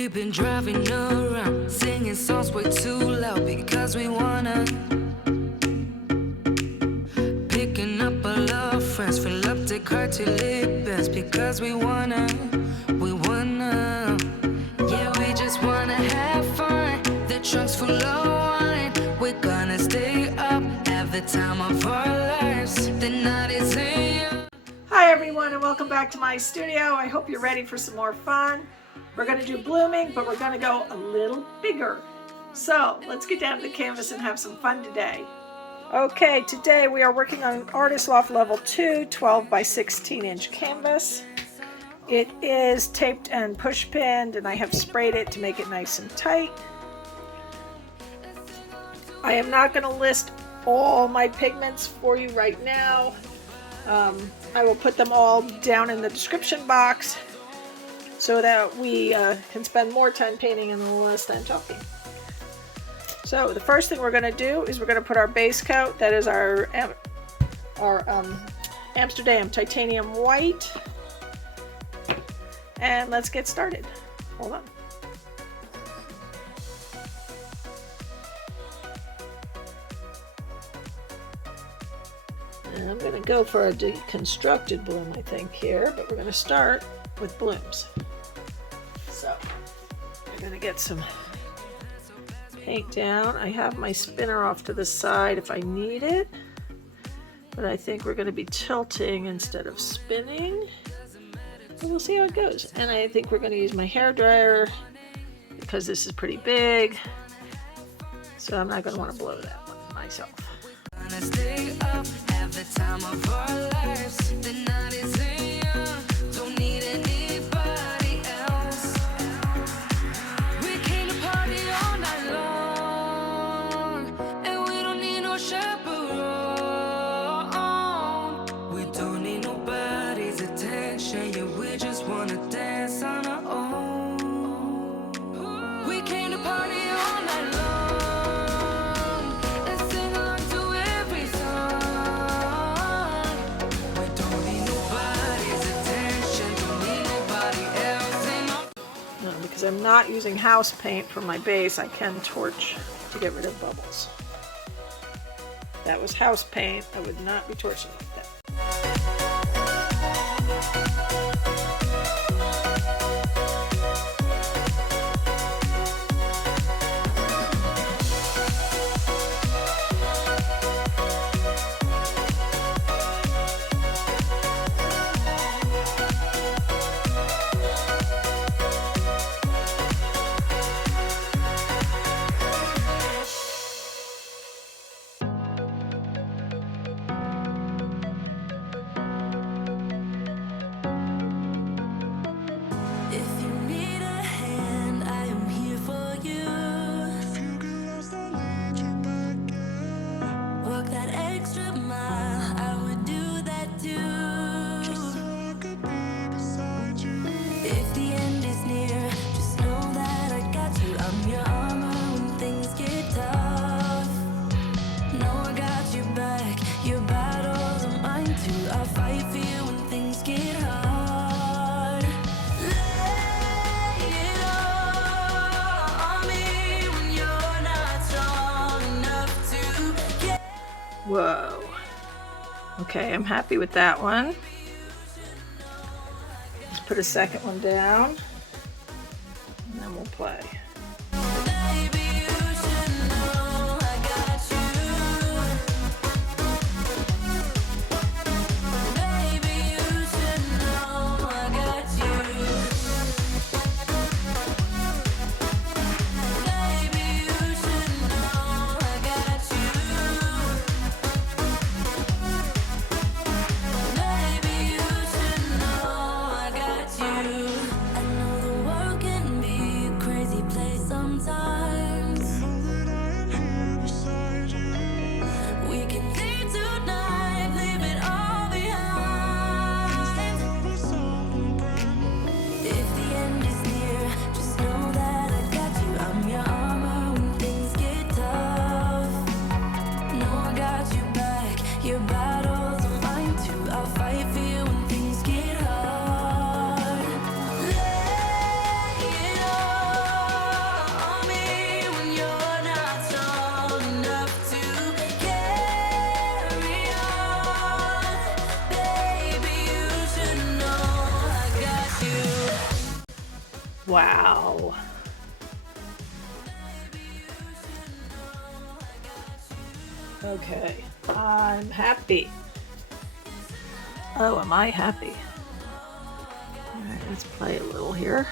We've been driving around, singing songs way too loud because we wanna. Picking up all our friends, fill up the car till it bends because we wanna. Yeah, we just wanna have fun. The trunk's full of wine. We're gonna stay up, have the time of our lives. The night is young. Hi everyone and welcome back to my studio. I hope you're ready for some more fun. We're going to do blooming, but we're going to go a little bigger. So let's get down to the canvas and have some fun today. Okay, today we are working on Artist Loft Level 2 12 by 16 inch canvas. It is taped and push pinned, and I have sprayed it to make it nice and tight. I am not going to list all my pigments for you right now. I will put them all down in the description box so that we can spend more time painting and less time talking. So the first thing we're going to do is we're going to put our base coat. That is our Amsterdam Titanium White. And let's get started. Hold on. And I'm going to go for a deconstructed bloom, I think, here, but we're going to start with blooms. So I'm going to get some paint down. I have my spinner off to the side if I need it, but I think we're going to be tilting instead of spinning. And we'll see how it goes. And I think we're going to use my hair dryer because this is pretty big, so I'm not going to want to blow that one myself. Stay up, have the time of our lives. The night is young, don't need anybody else. We came to party all night long, and we don't need no chaperone. We don't need nobody's attention, yeah, we just wanna dance on our own. We came to party all night long. I'm not using house paint for my base, I can torch to get rid of bubbles. If that was house paint, I would not be torching like that. Whoa. Okay, I'm happy with that one. Let's put a second one down, and then we'll play. I know the world can be a crazy place. Wow. Okay, I'm happy. Oh, am I happy? All right, let's play a little here.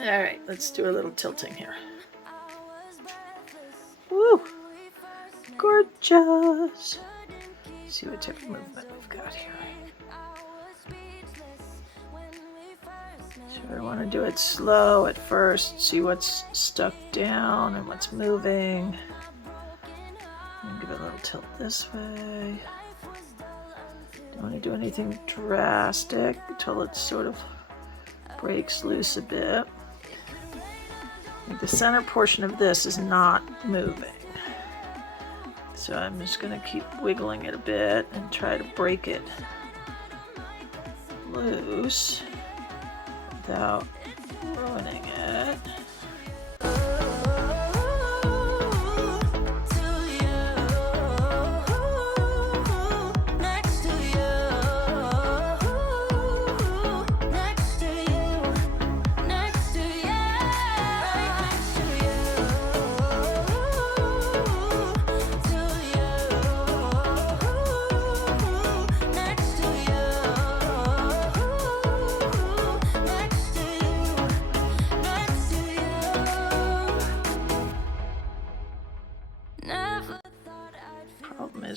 All right, let's do a little tilting here. Woo! Gorgeous! See what type of movement we've got here. So I want to do it slow at first, see what's stuck down and what's moving. And give it a little tilt this way. Don't want to do anything drastic until it sort of breaks loose a bit. The center portion of this is not moving. So I'm just going to keep wiggling it a bit and try to break it loose without ruining it.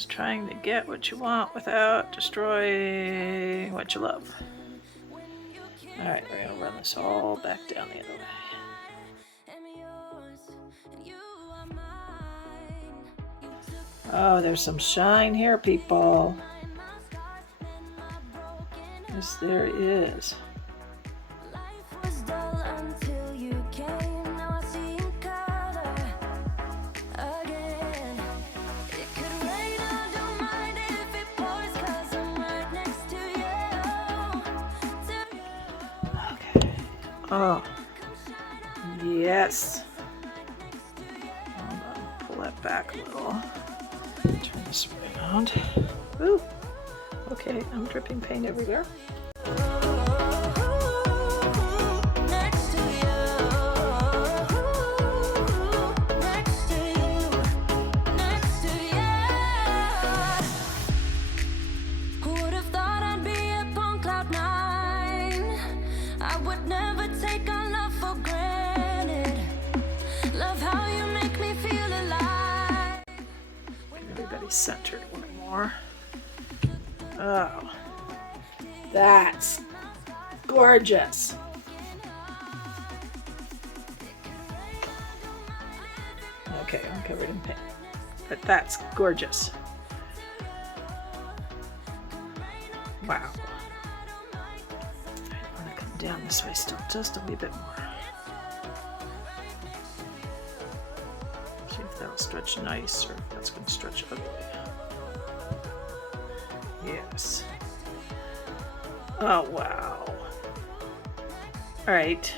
Trying to get what you want without destroying what you love. Alright, we're going to run this all back down the other way. Oh, there's some shine here, people. Yes, there is. Oh, yes. Hold on, pull that back a little. Turn this around. Ooh, okay, I'm dripping paint everywhere. Centered a little more. Oh, that's gorgeous. Okay, I'm covered in paint, but that's gorgeous. Wow. I want to come down this way still just a wee bit more. See if that'll stretch nice or if that's going to stretch ugly. Yes. Oh, wow. All right.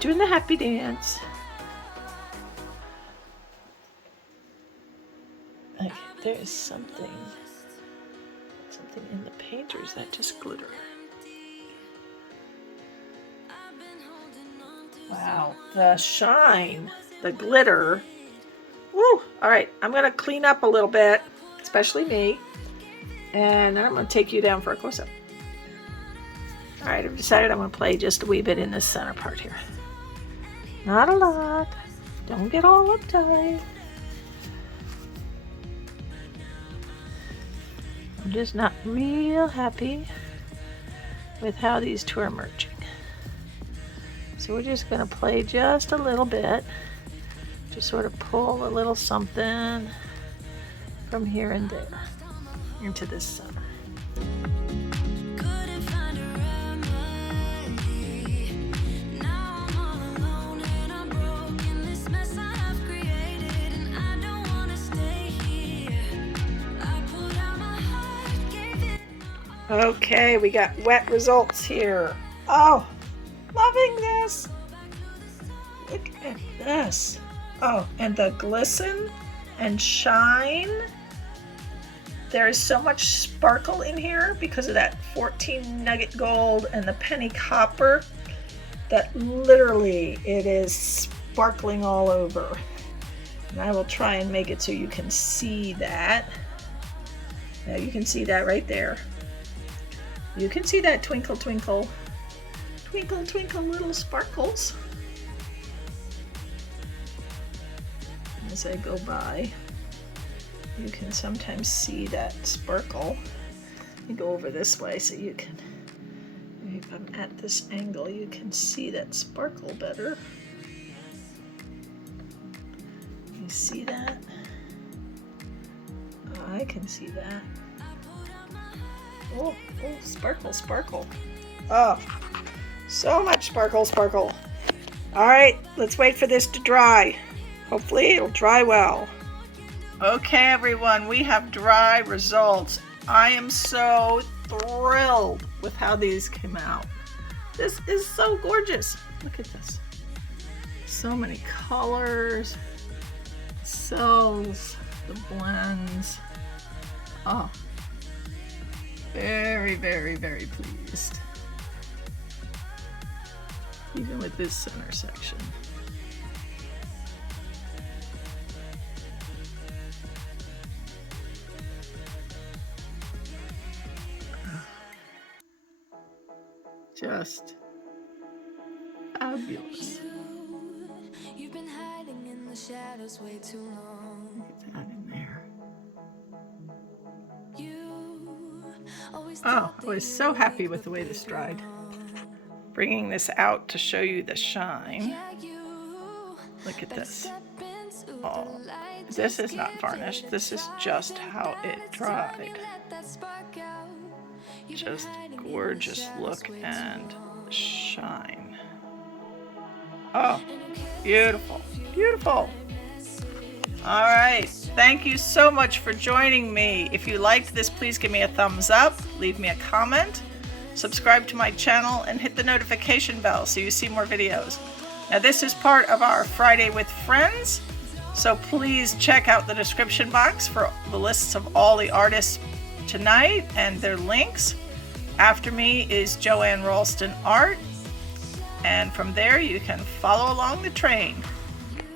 Doing the happy dance. Okay, there is something in the paint, or is that just glitter? Wow, the shine, the glitter. Woo! All right, I'm going to clean up a little bit, especially me. And then I'm going to take you down for a close-up. All right, I've decided I'm going to play just a wee bit in this center part here. Not a lot. Don't get all uptight. I'm just not real happy with how these two are merging. So we're just going to play just a little bit. Just sort of pull a little something from here and there into this center. Couldn't find a Okay, we got wet results here. Oh, loving this. Look at this. Oh, and the glisten and shine. There is so much sparkle in here because of that 14 Nugget Gold and the penny copper that literally it is sparkling all over. And I will try and make it so you can see that. Now you can see that right there. You can see that twinkle, twinkle, twinkle, twinkle little sparkles as I go by. You can sometimes see that sparkle. Let me go over this way so you can, if I'm at this angle, you can see that sparkle better. You see that? Oh, I can see that. Oh, oh, sparkle, sparkle. Oh, so much sparkle, sparkle. All right, let's wait for this to dry. Hopefully it'll dry well. Okay, everyone, we have dry results. I am so thrilled with how these came out. This is so gorgeous. Look at this. So many colors, cells, the blends. Oh. Very, very, very pleased. Even with this center section. Just fabulous. You've been hiding in the shadows way too long. Get that in there. Oh, I was so happy with the way this dried. Bringing this out to show you the shine. Look at this. Oh, this is not varnished. This is just how it dried. Just gorgeous look and shine. Oh, beautiful, beautiful. All right, thank you so much for joining me. If you liked this, please give me a thumbs up, leave me a comment, subscribe to my channel, and hit the notification bell so you see more videos. Now, this is part of our Friday with Friends, so please check out the description box for the lists of all the artists tonight and their links. After me is Joanne Ralston Art, and from there you can follow along the train.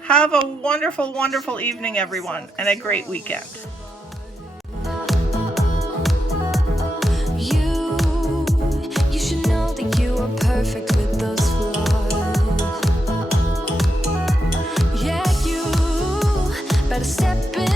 Have a wonderful, wonderful evening, everyone, and a great weekend. You should know that you are perfect with those flaws. Yeah, you better step in.